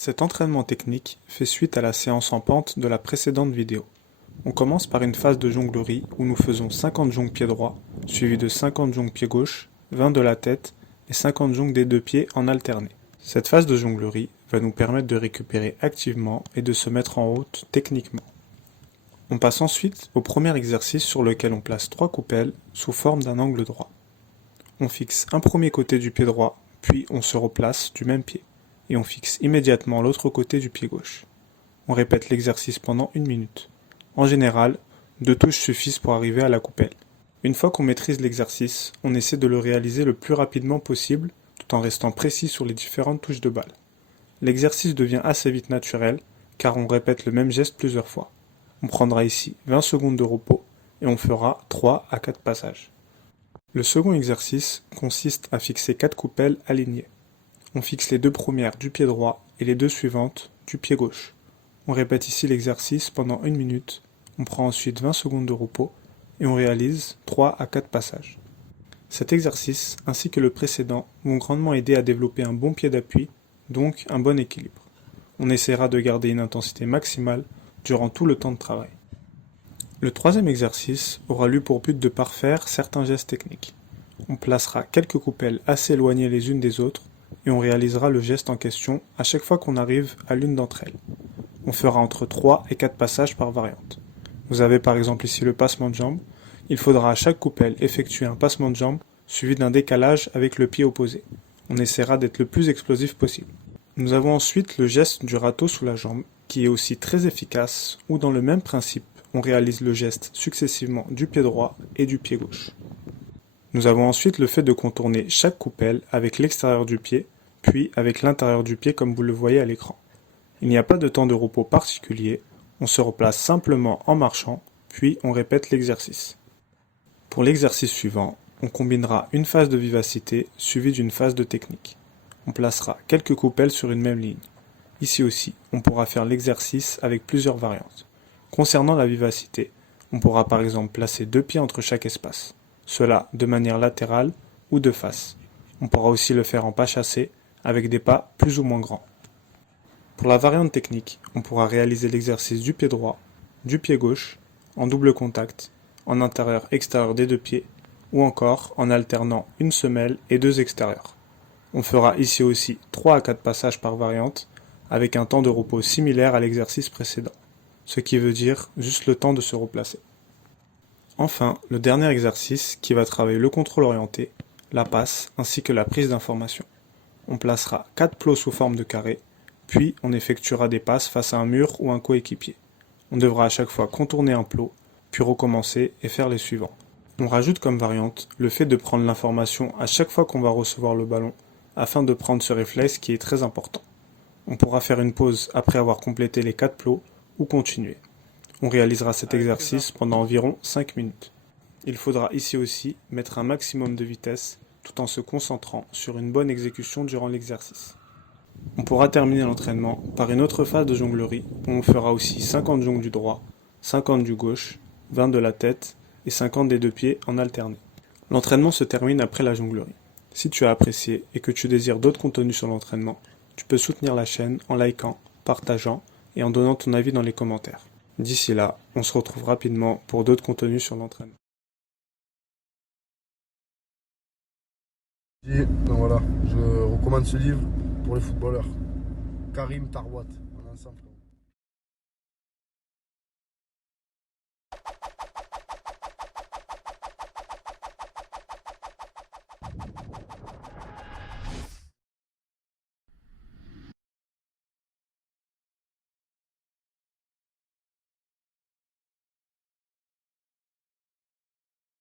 Cet entraînement technique fait suite à la séance en pente de la précédente vidéo. On commence par une phase de jonglerie où nous faisons 50 jongles pied droit, suivi de 50 jongles pied gauche, 20 de la tête et 50 jongles des deux pieds en alterné. Cette phase de jonglerie va nous permettre de récupérer activement et de se mettre en haute techniquement. On passe ensuite au premier exercice sur lequel on place 3 coupelles sous forme d'un angle droit. On fixe un premier côté du pied droit, puis on se replace du même pied, et on fixe immédiatement l'autre côté du pied gauche. On répète l'exercice pendant 1 minute. En général, 2 touches suffisent pour arriver à la coupelle. Une fois qu'on maîtrise l'exercice, on essaie de le réaliser le plus rapidement possible, tout en restant précis sur les différentes touches de balle. L'exercice devient assez vite naturel, car on répète le même geste plusieurs fois. On prendra ici 20 secondes de repos, et on fera 3 à 4 passages. Le second exercice consiste à fixer 4 coupelles alignées. On fixe les 2 premières du pied droit et les 2 suivantes du pied gauche. On répète ici l'exercice pendant 1 minute, on prend ensuite 20 secondes de repos et on réalise 3 à 4 passages. Cet exercice, ainsi que le précédent, vont grandement aider à développer un bon pied d'appui, donc un bon équilibre. On essaiera de garder une intensité maximale durant tout le temps de travail. Le troisième exercice aura lui pour but de parfaire certains gestes techniques. On placera quelques coupelles assez éloignées les unes des autres et on réalisera le geste en question à chaque fois qu'on arrive à l'une d'entre elles. On fera entre 3 et 4 passages par variante. Vous avez par exemple ici le passement de jambe. Il faudra à chaque coupelle effectuer un passement de jambe suivi d'un décalage avec le pied opposé. On essaiera d'être le plus explosif possible. Nous avons ensuite le geste du râteau sous la jambe qui est aussi très efficace où dans le même principe on réalise le geste successivement du pied droit et du pied gauche. Nous avons ensuite le fait de contourner chaque coupelle avec l'extérieur du pied, puis avec l'intérieur du pied comme vous le voyez à l'écran. Il n'y a pas de temps de repos particulier, on se replace simplement en marchant, puis on répète l'exercice. Pour l'exercice suivant, on combinera une phase de vivacité suivie d'une phase de technique. On placera quelques coupelles sur une même ligne. Ici aussi, on pourra faire l'exercice avec plusieurs variantes. Concernant la vivacité, on pourra par exemple placer 2 pieds entre chaque espace, cela de manière latérale ou de face. On pourra aussi le faire en pas chassé, avec des pas plus ou moins grands. Pour la variante technique, on pourra réaliser l'exercice du pied droit, du pied gauche, en double contact, en intérieur-extérieur des 2 pieds, ou encore en alternant une semelle et 2 extérieurs. On fera ici aussi 3 à 4 passages par variante, avec un temps de repos similaire à l'exercice précédent, ce qui veut dire juste le temps de se replacer. Enfin, le dernier exercice qui va travailler le contrôle orienté, la passe ainsi que la prise d'information. On placera 4 plots sous forme de carré, puis on effectuera des passes face à un mur ou un coéquipier. On devra à chaque fois contourner un plot, puis recommencer et faire les suivants. On rajoute comme variante le fait de prendre l'information à chaque fois qu'on va recevoir le ballon, afin de prendre ce réflexe qui est très important. On pourra faire une pause après avoir complété les 4 plots, ou continuer. On réalisera cet exercice pendant environ 5 minutes. Il faudra ici aussi mettre un maximum de vitesse tout en se concentrant sur une bonne exécution durant l'exercice. On pourra terminer l'entraînement par une autre phase de jonglerie où on fera aussi 50 jongles du droit, 50 du gauche, 20 de la tête et 50 des 2 pieds en alterné. L'entraînement se termine après la jonglerie. Si tu as apprécié et que tu désires d'autres contenus sur l'entraînement, tu peux soutenir la chaîne en likant, partageant et en donnant ton avis dans les commentaires. D'ici là, on se retrouve rapidement pour d'autres contenus sur l'entraînement. Donc voilà, je recommande ce livre pour les footballeurs. Karim Tarwat, on est ensemble.